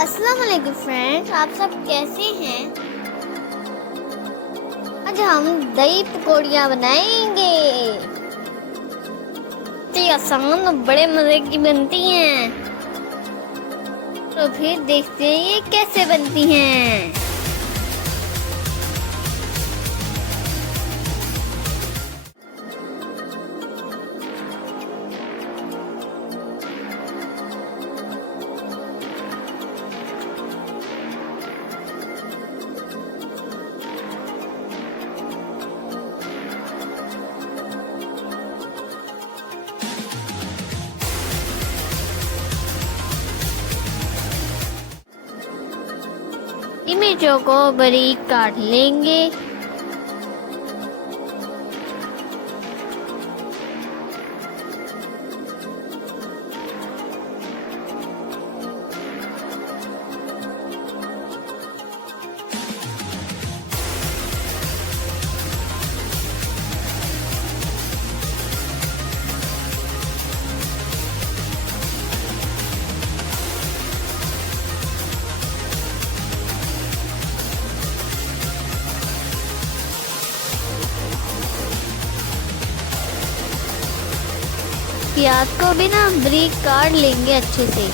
अस्सलाम वालेकुम फ्रेंड्स, आप सब कैसे हैं। आज हम दही पकौड़ियाँ बनाएंगे। ये आसान और बड़े मज़े की बनती हैं। तो फिर देखते हैं ये कैसे बनती हैं। मिर्चों को बारीक काट लेंगे। प्याज को भी ना बारीक काट लेंगे अच्छे से।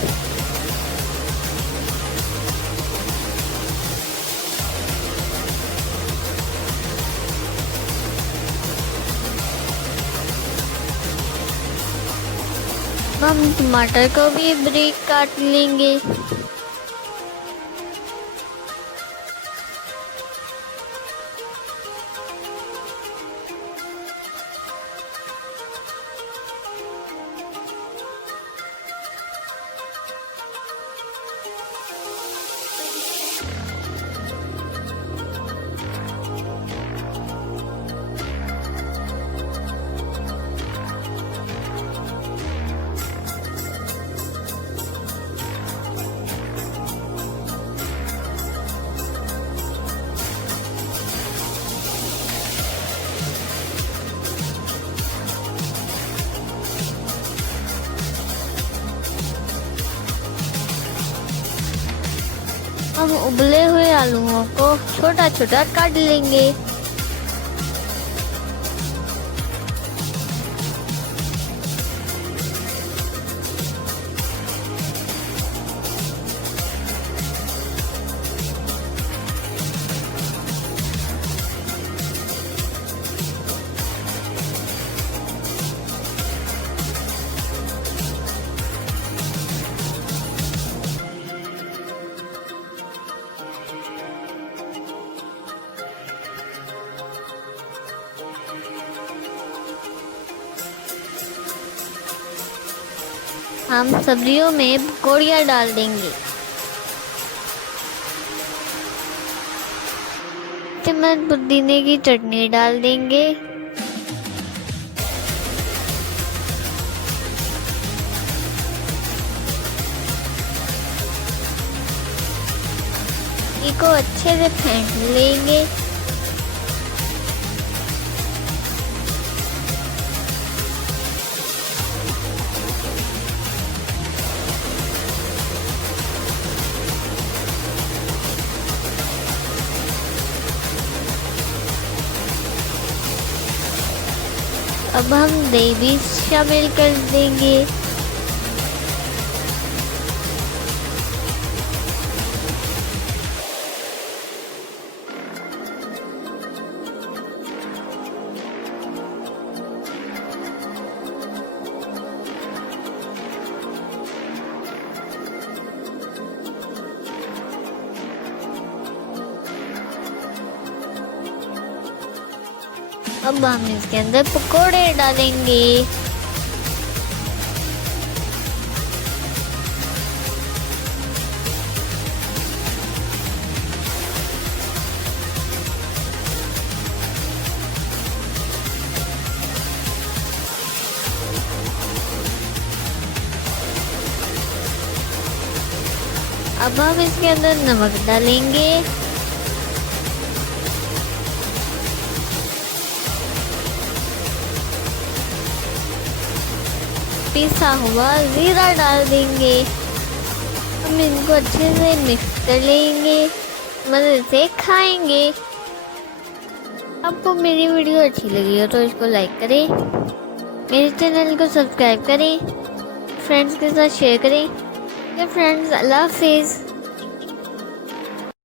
हम टमाटर को भी बारीक काट लेंगे। हम उबले हुए आलूओं को छोटा छोटा काट लेंगे। हम सब्जियों में पकौड़ियाँ डाल देंगे। चम्मच पुदीने की चटनी डाल देंगे। इसको अच्छे से फेंट लेंगे। अब हम दही भी शामिल कर देंगे। अब हम इसके अंदर पकोड़े डालेंगे। अब हम इसके अंदर नमक डालेंगे। पिसा हुआ जीरा डाल देंगे। हम इनको अच्छे से मिक्स कर लेंगे, मज़े से खाएंगे। आपको मेरी वीडियो अच्छी लगी हो तो इसको लाइक करें, मेरे चैनल को सब्सक्राइब करें, फ्रेंड्स के साथ शेयर करें। फ्रेंड्स, अल्लाह हाफिज़।